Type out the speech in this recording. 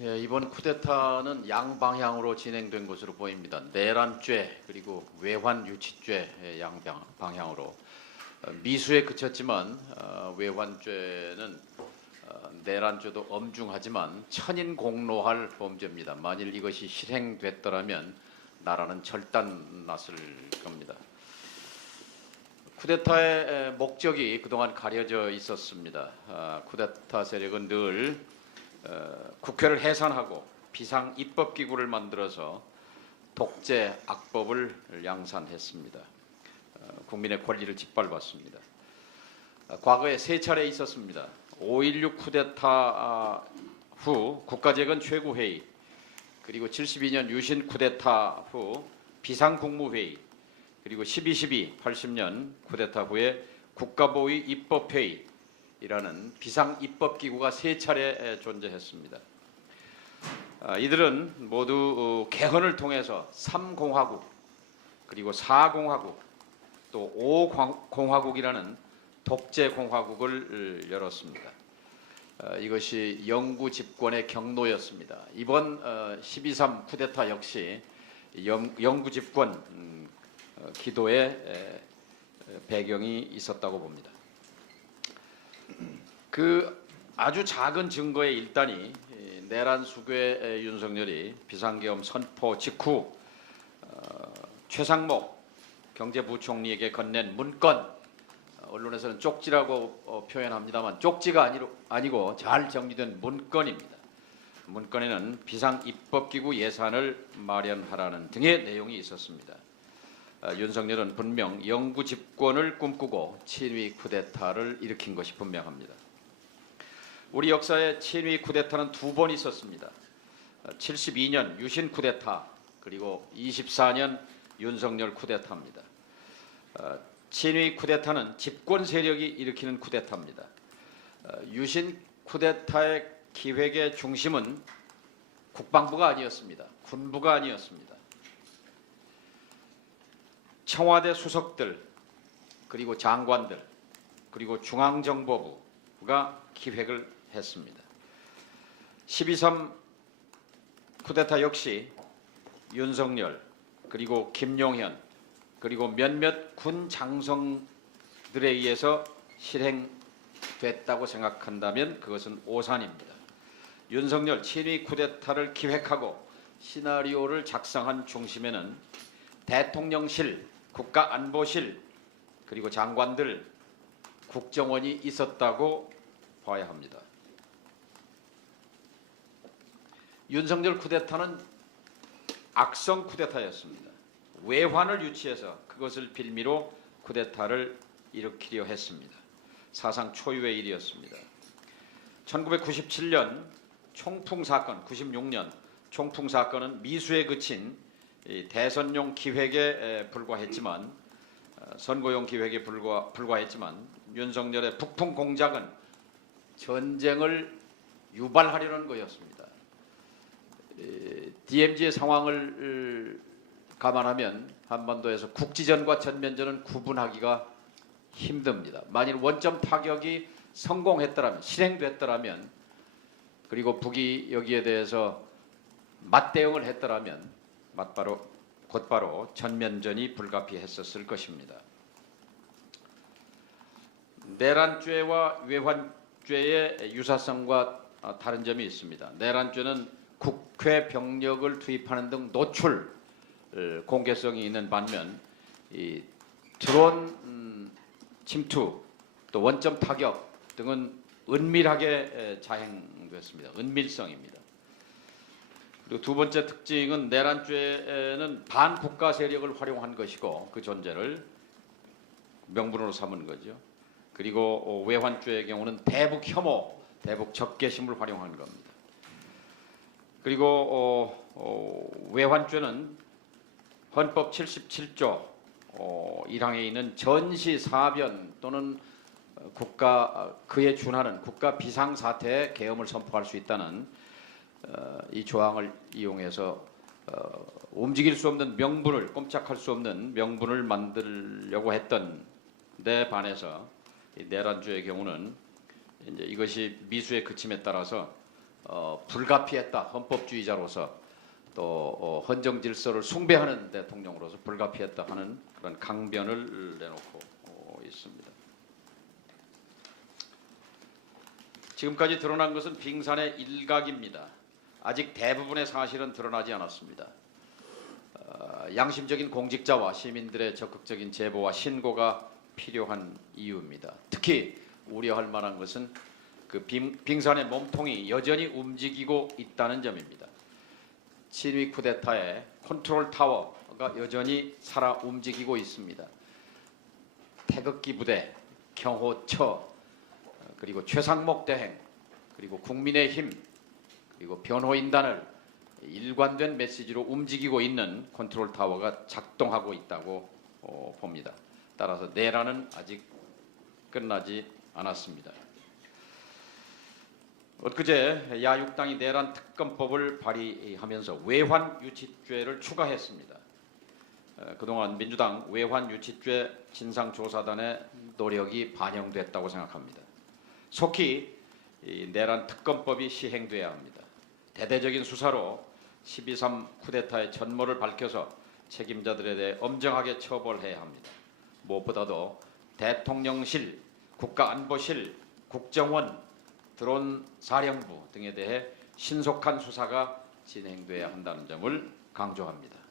예, 이번 쿠데타는 양방향으로 진행된 것으로 보입니다. 내란죄 그리고 외환유치죄 양방향으로 미수에 그쳤지만 외환죄는 내란죄도 엄중하지만 천인공노할 범죄입니다. 만일 이것이 실행됐더라면 나라는 절단 났을 겁니다. 쿠데타의 목적이 그동안 가려져 있었습니다. 쿠데타 세력은 늘 국회를 해산하고 비상 입법기구를 만들어서 독재 악법을 양산했습니다. 국민의 권리를 짓밟았습니다. 과거에 세 차례 있었습니다. 5.16 쿠데타 후 국가재건 최고회의, 그리고 72년 유신 쿠데타 후 비상국무회의, 그리고 12.12 80년 쿠데타 후에 국가보위 입법회의라는 비상입법기구가 세 차례 존재했습니다. 이들은 모두 개헌을 통해서 3공화국, 그리고 4공화국, 또 5공화국이라는 독재공화국을 열었습니다. 이것이 영구 집권의 경로였습니다. 이번 12.3 쿠데타 역시 영구 집권 기도의 배경이 있었다고 봅니다. 그 아주 작은 증거의 일단이 내란 수괴 윤석열이 비상계엄 선포 직후 최상목 경제부총리에게 건넨 문건, 언론에서는 쪽지라고 표현합니다만 쪽지가 아니고 잘 정리된 문건입니다. 문건에는 비상입법기구 예산을 마련하라는 등의 내용이 있었습니다. 윤석열은 분명 영구 집권을 꿈꾸고 친위 쿠데타를 일으킨 것이 분명합니다. 우리 역사에 친위 쿠데타는 두 번 있었습니다. 72년 유신 쿠데타, 그리고 24년 윤석열 쿠데타입니다. 친위 쿠데타는 집권 세력이 일으키는 쿠데타입니다. 유신 쿠데타의 기획의 중심은 국방부가 아니었습니다. 군부가 아니었습니다. 청와대 수석들, 그리고 장관들, 그리고 중앙정보부가 기획을 했습니다. 12.3 쿠데타 역시 윤석열, 그리고 김용현, 그리고 몇몇 군 장성들에 의해서 실행됐다고 생각한다면 그것은 오산입니다. 윤석열 친위 쿠데타를 기획하고 시나리오를 작성한 중심에는 대통령실, 국가안보실, 그리고 장관들, 국정원이 있었다고 봐야 합니다. 윤석열 쿠데타는 악성 쿠데타였습니다. 외환을 유치해서 그것을 빌미로 쿠데타를 일으키려 했습니다. 사상 초유의 일이었습니다. 1997년 총풍 사건, 96년 총풍 사건은 미수에 그친 대선용 기획에 불과했지만, 선거용 기획에 불과했지만 윤석열의 북풍 공작은 전쟁을 유발하려는 거였습니다. DMZ의 상황을 감안하면 한반도에서 국지전과 전면전은 구분하기가 힘듭니다. 만일 원점 타격이 성공했더라면, 실행됐더라면, 그리고 북이 여기에 대해서 맞대응을 했더라면 곧바로 전면전이 불가피했었을 것입니다. 내란죄와 외환죄의 유사성과 다른 점이 있습니다. 내란죄는 국회 병력을 투입하는 등 노출, 공개성이 있는 반면 이 드론 침투, 또 원점 타격 등은 은밀하게 자행됐습니다. 은밀성입니다. 그리고 두 번째 특징은 내란죄는 반국가 세력을 활용한 것이고 그 존재를 명분으로 삼은 거죠. 그리고 외환죄의 경우는 대북 혐오, 대북 적개심을 활용한 겁니다. 그리고 외환죄는 헌법 77조 1항에 있는 전시사변 또는 그에 준하는 국가 비상사태에 계엄을 선포할 수 있다는 이 조항을 이용해서 움직일 수 없는 명분을, 꼼짝할 수 없는 명분을 만들려고 했던 데 반해서 이 내란죄의 경우는 이제 이것이 미수의 그침에 따라서 불가피했다. 헌법주의자로서 또 헌정 질서를 숭배하는 대통령으로서 불가피했다 하는 그런 강변을 내놓고 있습니다. 지금까지 드러난 것은 빙산의 일각입니다. 아직 대부분의 사실은 드러나지 않았습니다. 양심적인 공직자와 시민들의 적극적인 제보와 신고가 필요한 이유입니다. 특히 우려할 만한 것은 그 빙산의 몸통이 여전히 움직이고 있다는 점입니다. 친위 쿠데타의 컨트롤 타워가 여전히 살아 움직이고 있습니다. 태극기 부대, 경호처, 그리고 최상목 대행, 그리고 국민의힘, 그리고 변호인단을 일관된 메시지로 움직이고 있는 컨트롤 타워가 작동하고 있다고 봅니다. 따라서 내란은 아직 끝나지 않았습니다. 엊그제 야육당이 내란 특검법을 발의하면서 외환 유치죄를 추가했습니다. 그동안 민주당 외환 유치죄 진상조사단의 노력이 반영됐다고 생각합니다. 속히 이 내란 특검법이 시행돼야 합니다. 대대적인 수사로 12.3 쿠데타의 전모를 밝혀서 책임자들에 대해 엄정하게 처벌해야 합니다. 무엇보다도 대통령실, 국가안보실, 국정원, 드론사령부 등에 대해 신속한 수사가 진행돼야 한다는 점을 강조합니다.